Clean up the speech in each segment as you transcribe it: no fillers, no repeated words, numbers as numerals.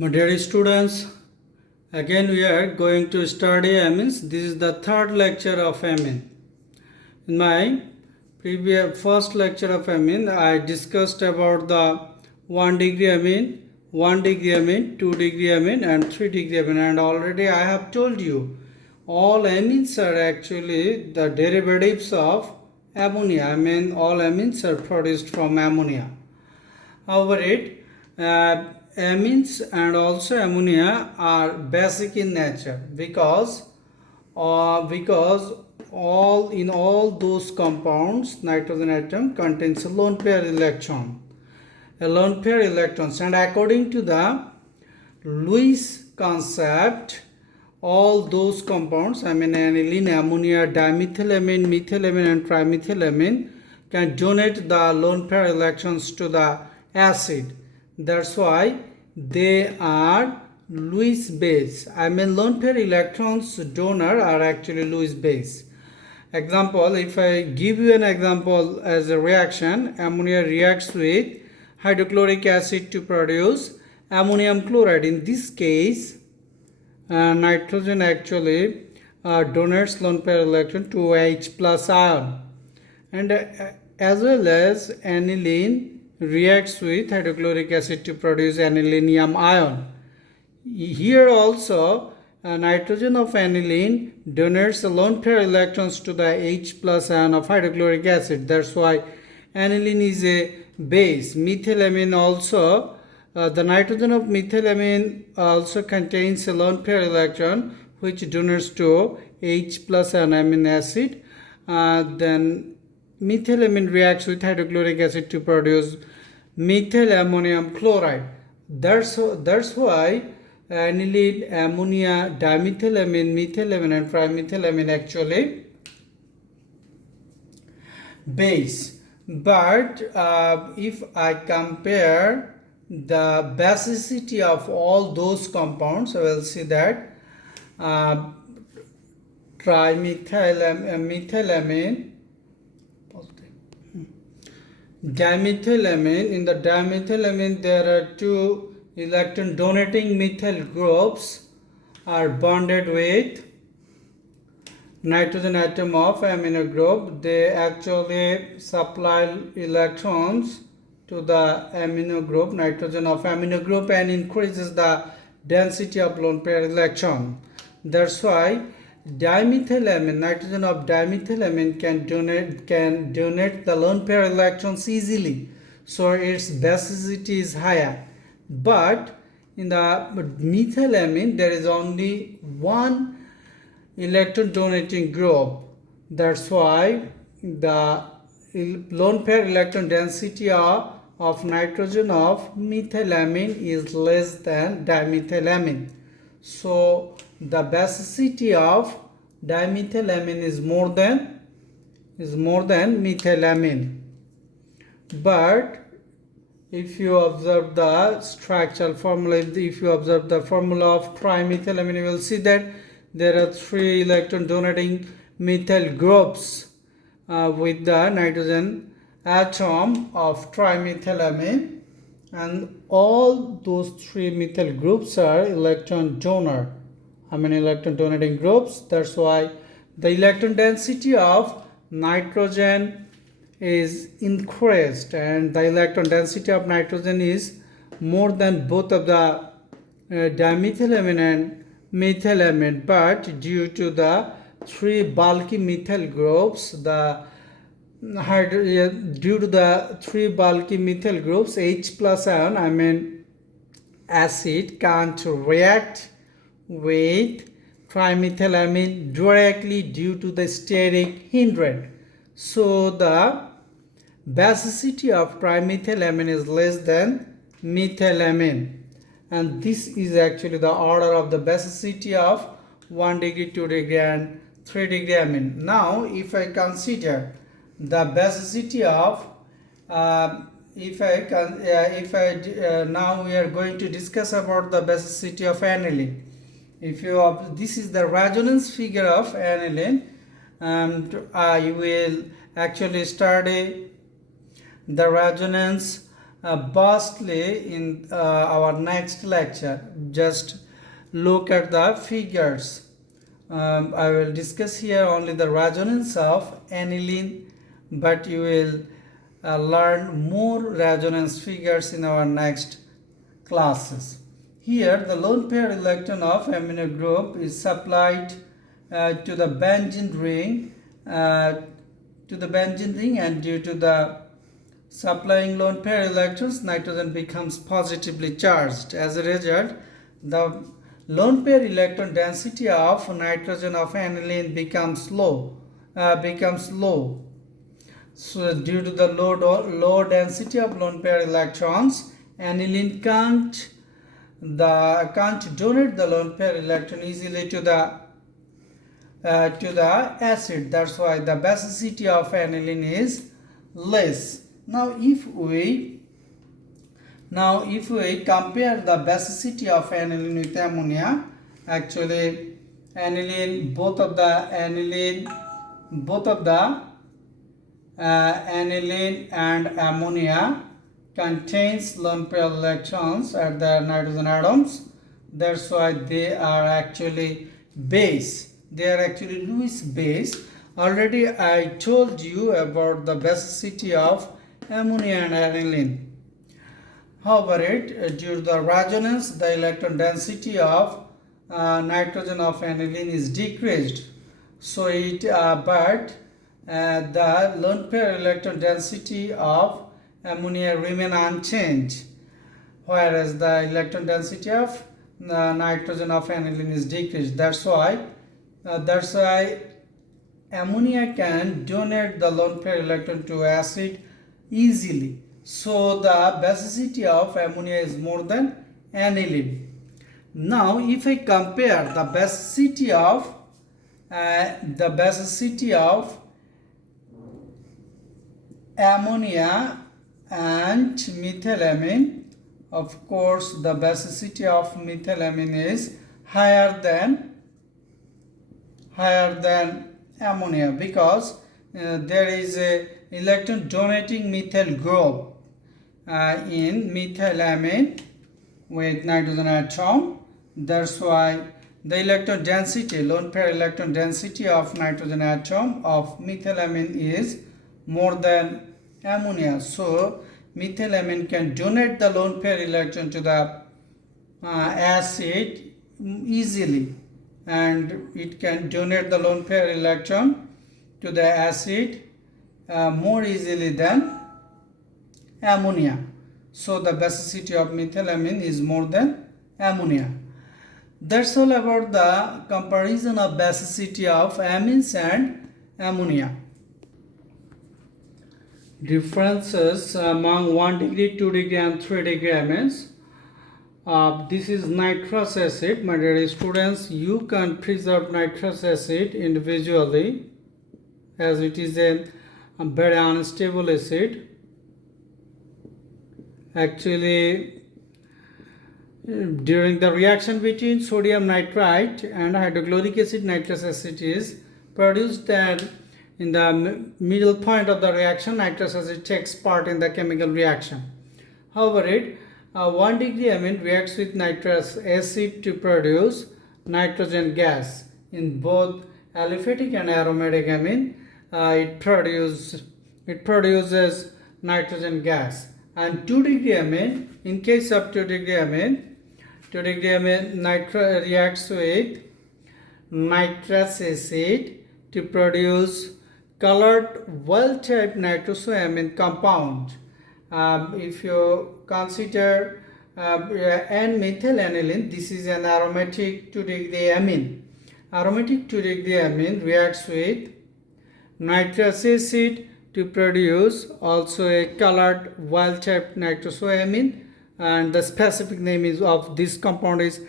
My dear students, again we are going to study amines. This is the third lecture of amine. In my previous first lecture of amine, I discussed about the 1 degree amine, 1 degree amine, 2 degree amine and 3 degree amine, and already I have told you all amines are actually the derivatives of ammonia. I mean all amines are produced from ammonia. However, amines and also ammonia are basic in nature because all those compounds nitrogen atom contains a lone pair electrons, and according to the Lewis concept, all those compounds, I mean aniline, ammonia, dimethylamine, methylamine and trimethylamine, can donate the lone pair electrons to the acid. That's why they are Lewis base. I mean lone pair electrons donor are actually Lewis base. Example, if I give you an example as a reaction, ammonia reacts with hydrochloric acid to produce ammonium chloride. In this case, nitrogen actually donates lone pair electron to H plus ion, and as well as aniline reacts with hydrochloric acid to produce anilinium ion. Here also nitrogen of aniline donates the lone pair electrons to the H plus ion of hydrochloric acid. That's why aniline is a base. Methylamine also, the nitrogen of methylamine also contains a lone pair electron which donates to H plus ion amino acid. Then methylamine reacts with hydrochloric acid to produce methyl ammonium chloride. That's why aniline, ammonia, dimethylamine, methylamine and trimethylamine actually base. But if I compare the basicity of all those compounds, I will see that methylamine, dimethylamine. In the dimethylamine, there are two electron donating methyl groups are bonded with nitrogen atom of amino group. They actually supply electrons to the amino group, nitrogen of amino group, and increases the density of lone pair electron. That's why dimethylamine, nitrogen of dimethylamine can donate the lone pair electrons easily, so its basicity is higher. But in the methylamine there is only one electron donating group. That's why the lone pair electron density of nitrogen of methylamine is less than dimethylamine. So the basicity of dimethylamine is more than methylamine. But if you observe the structural formula, if you observe the formula of trimethylamine, you will see that there are 3 electron donating methyl groups with the nitrogen atom of trimethylamine, and all those 3 methyl groups are electron donor, I mean electron donating groups. That's why the electron density of nitrogen is increased, and the electron density of nitrogen is more than both of the dimethylamine and methylamine. But due to the 3 bulky methyl groups, H plus ion, I mean acid, can't react with trimethylamine directly due to the steric hindrance. So the basicity of trimethylamine is less than methylamine, and this is actually the order of the basicity of 1 degree, 2 degree and 3 degree amine. Now if I consider the basicity of now we are going to discuss about the basicity of aniline. This is the resonance figure of aniline, and I will actually study the resonance vastly in our next lecture. Just look at the figures. I will discuss here only the resonance of aniline, but you will learn more resonance figures in our next classes. Here, the lone pair electron of amino group is supplied to the benzene ring, and due to the supplying lone pair electrons, nitrogen becomes positively charged. As a result, the lone pair electron density of nitrogen of aniline becomes low. So due to the low density of lone pair electrons, aniline can't donate the lone pair electron easily to the acid. That's why the basicity of aniline is less. Now if we compare the basicity of aniline with ammonia, actually aniline both of the aniline and ammonia contains lone pair electrons at the nitrogen atoms. That's why they are actually base. They are actually Lewis base. Already I told you about the basicity of ammonia and aniline. However, due to the resonance, the electron density of nitrogen of aniline is decreased. So the lone pair electron density of ammonia remain unchanged, whereas the electron density of nitrogen of aniline is decreased. That's why ammonia can donate the lone pair electron to acid easily. So the basicity of ammonia is more than aniline. Now if I compare the basicity of ammonia and methylamine, of course the basicity of methylamine is higher than ammonia, because there is a electron donating methyl group in methylamine with nitrogen atom. That's why the electron density, lone pair electron density of nitrogen atom of methylamine is more than ammonia. So methylamine can donate the lone pair electron to the acid easily, and it can donate the lone pair electron to the acid more easily than ammonia. So the basicity of methylamine is more than ammonia. That's all about the comparison of basicity of amines and ammonia. Differences among 1 degree, 2 degree and 3 degree amines. This is nitrous acid. My dear students, you can preserve nitrous acid individually, as it is a very unstable acid. Actually, during the reaction between sodium nitrite and hydrochloric acid, nitrous acid is produced, and in the middle point of the reaction, nitrous acid takes part in the chemical reaction. However, 1 degree amine reacts with nitrous acid to produce nitrogen gas. In both aliphatic and aromatic amine, it produces nitrogen gas. And 2 degree amine, in case of 2 degree amine reacts with nitrous acid to produce colored well-type nitrosamine compound. If you consider N-methylaniline, this is an aromatic 2 degree amine. Aromatic 2 degree amine reacts with nitrous acid to produce also a colored well-type nitrosamine, and the specific name is of this compound is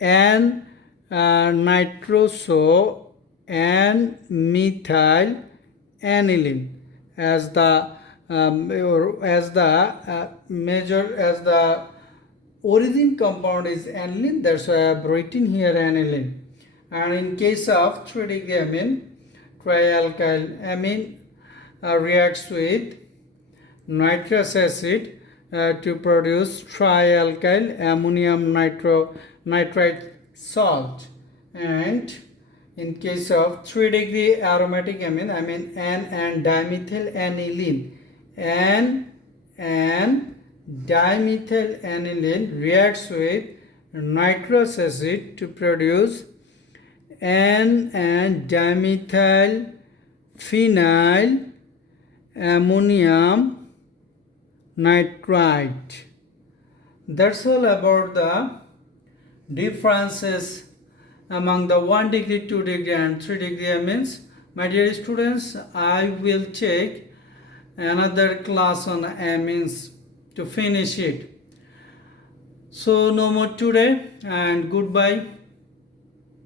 N-methyl-aniline, as the origin compound is aniline. That's why I have written here aniline. And in case of 3 degree amine, trialkyl amine reacts with nitrous acid to produce trialkyl ammonium nitrite salt. And in case of 3-degree aromatic amine, I mean N and dimethyl aniline, N and dimethyl aniline reacts with nitrous acid to produce N and dimethyl phenyl ammonium nitrite. That's all about the differences among the 1 degree, 2 degree and 3 degree amines. My dear students, I will take another class on amines to finish it. So no more today, and goodbye.